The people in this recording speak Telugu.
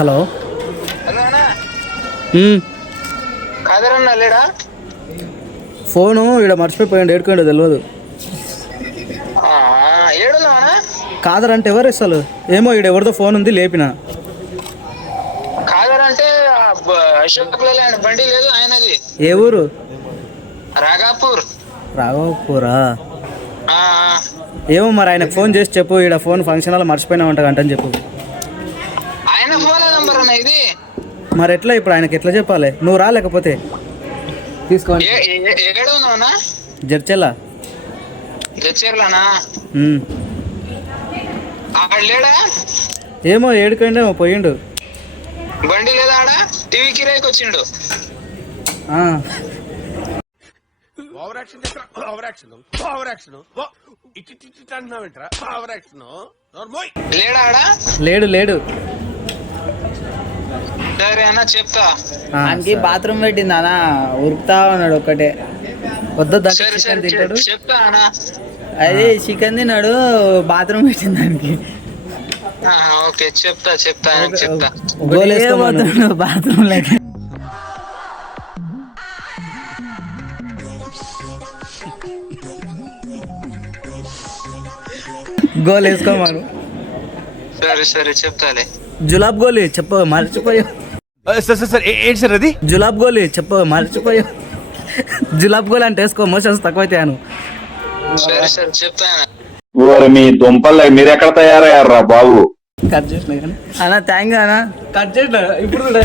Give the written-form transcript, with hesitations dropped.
హలో. హలో అన్నా, ఉమ్, కాదరన్నా లేడా? ఫోను ఇక్కడ మర్చిపోయిండు, ఏడుకోండి తెలియదు. ఏడున్నావా? కాదర్ అంటే ఎవరు అసలు? ఏమో ఇక్కడ ఎవరిదో ఫోన్ ఉంది లేపిన. కాదర్ అంటే అశోక్ లేలాండ్ బండి లేదు ఆయనది. ఏ ఊరు? రాఘాపూర్. రాఘవపూరా? ఆ, ఏమో మరి ఆయనకు ఫోన్ చేసి చెప్పు, ఇక్కడ ఫోన్ ఫంక్షన్ హాల్లో మర్చిపోయినా ఉంటా అంటని చెప్పు. ఆయన ఫోన్ నంబర్ అన్న ఇది. మరి ఎట్లా ఇప్పుడు ఆయనకి ఎట్లా చెప్పాలి? నువ్వు రా లేకపోతే తీసుకోండి. ఏడు ఉన్నావునా? జడ్చెల్లా. తెచ్చేర్లానా? ఉమ్. ఆడ లేడా? ఏమో ఏడుకోండేమో పోయిండు. బండి లేదా ఆడ? టీవీ కిరాయికి వచ్చిండు. ఆ. లేడా ఆడ? లేడు లేడు. సరే అన్న చెప్తా. ఆయనకి బాత్రూమ్ పెట్టింది అన్న, ఉరుకుతా ఉన్నాడు ఒక్కటే. వద్దా సరే చికెన్ సరే తింటాడు. చెప్తా అన్న. అదే చికెన్ తిన్నాడు, బాత్రూమ్ పెట్టింది దానికి. ఓకే చెప్తా ఆయనకి చెప్తా. గోల్ వేసుకోమను. బాత్రూమ్ లేక గోల్ వేసుకోమను. సరే సరే చెప్తాలే. జులాబ్ గోలీ చెప్ప మర్చిపోయా. సార్ ఏంటి సార్ అది? జులాబ్ గోలీ చెప్ప మర్చిపోయా. జులాబ్ గోలీ అంటే వేసుకో, మోషన్స్ తక్కువైతాను. సరే సరే చెప్తా. మీ దుంపల్లో మీరెక్కడ తయారయ్యారా బాబు? కట్ చేసిన కానీ అన్న థ్యాంక్ యూ అన్న. కట్ చేసిన ఇప్పుడు కూడా.